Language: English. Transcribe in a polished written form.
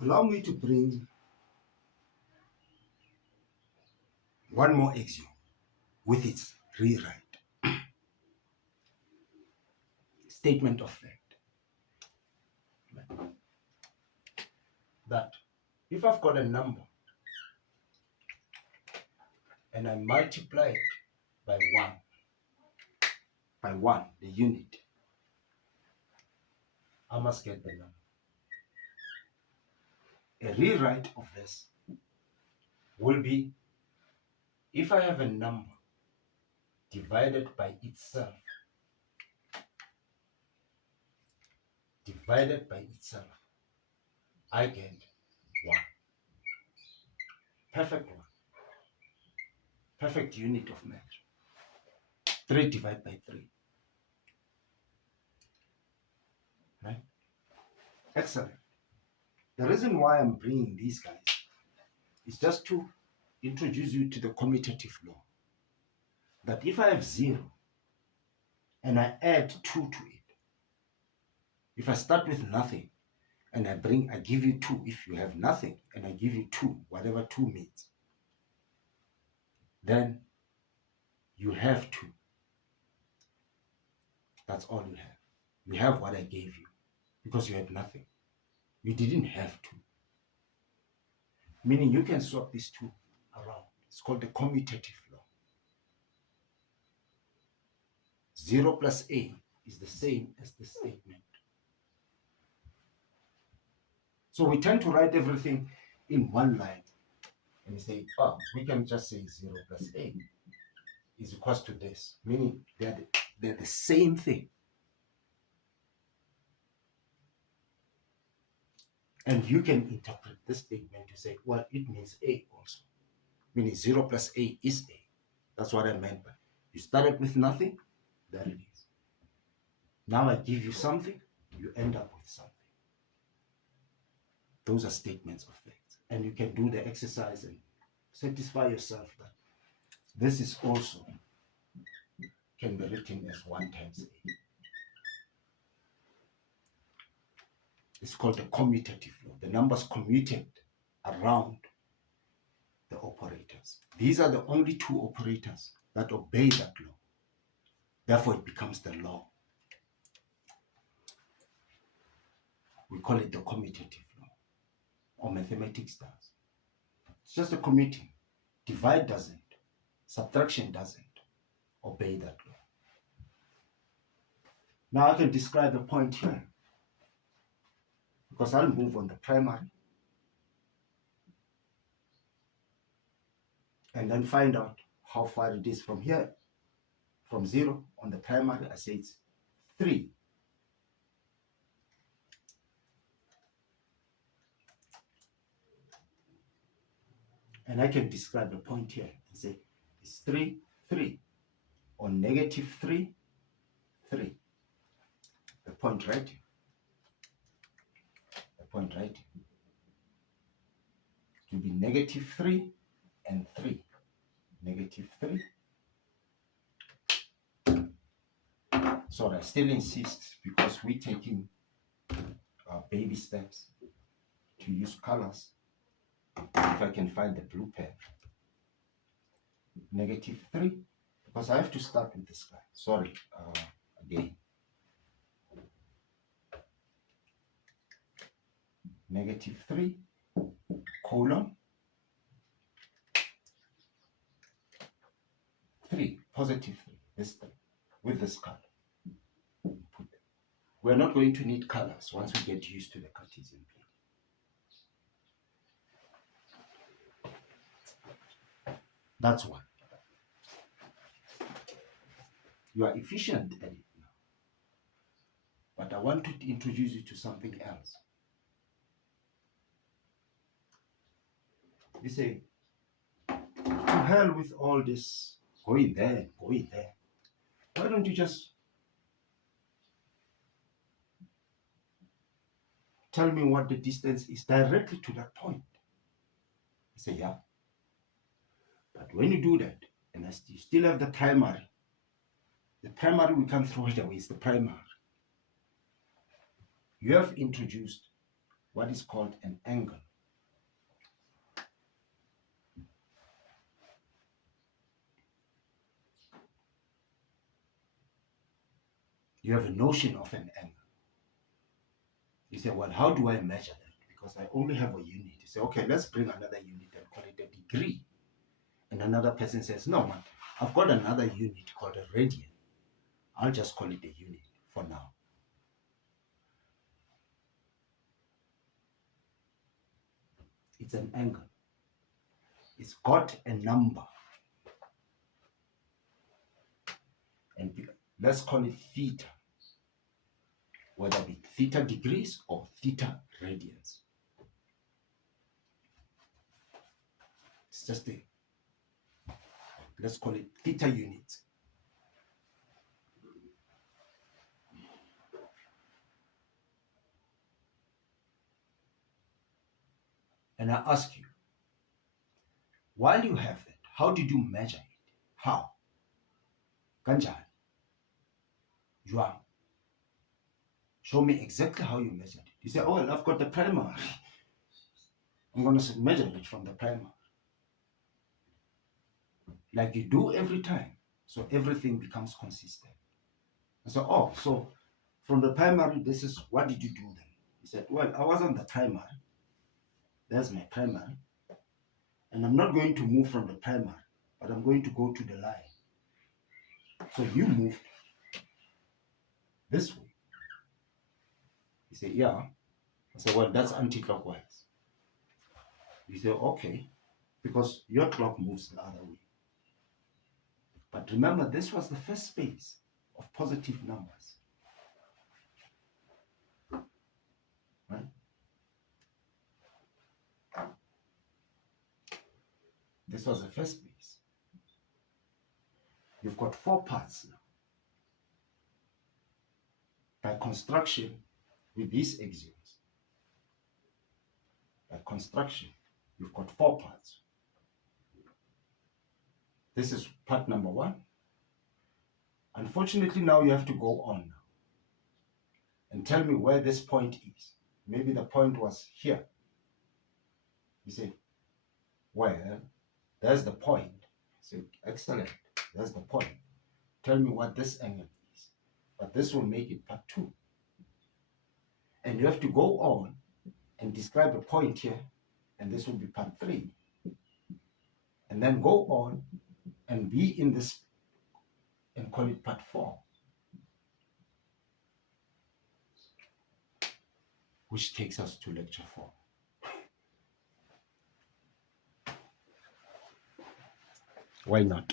Allow me to bring one more axiom with its rewrite. Statement of fact. That if I've got a number and I multiply it by 1, the unit, I must get the number. A rewrite of this will be, if I have a number divided by itself, I get 1. Perfect one. Perfect unit of measure. 3 divided by 3. Right? Excellent. The reason why I'm bringing these guys is just to introduce you to the commutative law. That if I have 0 and I add 2 to it, if I start with nothing and I give you 2, if you have nothing and I give you 2, whatever 2 means, then you have 2. That's all you have. You have what I gave you because you had nothing. You didn't have 2. Meaning you can swap these 2 around. It's called the commutative law. 0 plus A is the same as the statement. So we tend to write everything in one line and we say, oh, we can just say 0 plus A is equals to this, meaning they're the same thing. And you can interpret this statement to say, well, it means A also, meaning 0 plus A is A. That's what I meant by you started with nothing, there it is. Now I give you something, you end up with something. Those are statements of facts. And you can do the exercise and satisfy yourself that this is also can be written as 1 times A. It's called the commutative law. The numbers commuted around the operators. These are the only 2 operators that obey that law. Therefore, it becomes the law. We call it the commutative law, or mathematics does. It's just a commuting. Divide doesn't. Subtraction doesn't obey that law. Now I can describe the point here, because I'll move on the primary and then find out how far it is from here. From 0 on the primary, I say it's 3. And I can describe the point here and say it's 3, 3, or negative 3, 3. The point right here. The point right here. It will be negative 3 and 3. Negative 3. Sorry, I still insist because we're taking baby steps to use colors. If I can find the blue pen. Negative 3, because I have to start with this guy. Sorry, again. Negative 3, colon, 3, positive 3, this 3, with this color. We're not going to need colors once we get used to the Cartesian plane. That's one. You are efficient at it now. But I want to introduce you to something else. You say, to hell with all this going there, going there. Why don't you just tell me what the distance is directly to that point? I say, yeah. But when you do that, and you still have the primary we can't throw it away, it's the primary. You have introduced what is called an angle. You have a notion of an angle. You say, well, how do I measure that? Because I only have a unit. You say, okay, let's bring another unit and call it a degree. And another person says, no, man, I've got another unit called a radian. I'll just call it a unit for now. It's an angle. It's got a number. And let's call it theta, whether it be theta degrees or theta radians. It's just a, let's call it theta units. And I ask you, while you have that, how did you measure it? How? Kanjani? Juan. Show me exactly how you measured it. You say, oh, well, I've got the primary. I'm going to measure it from the primary. Like you do every time. So everything becomes consistent. And so, oh, so from the primary, this is, what did you do then? He said, well, I was on the primary. There's my primary. And I'm not going to move from the primary, but I'm going to go to the line. So you moved this way. You say, yeah. I say, well, that's anti-clockwise. You say, okay, because your clock moves the other way. But remember, this was the first space of positive numbers. Right? This was the first space. You've got 4 parts now. By construction, with these axioms, by construction, you've got 4 parts. This is part number 1. Unfortunately, now you have to go on now and tell me where this point is. Maybe the point was here. You say, well, there's the point. I say, excellent, there's the point. Tell me what this angle is. But this will make it part 2. And you have to go on and describe a point here, and this will be part 3. And then go on and be in this and call it part 4. Which takes us to lecture 4. Why not?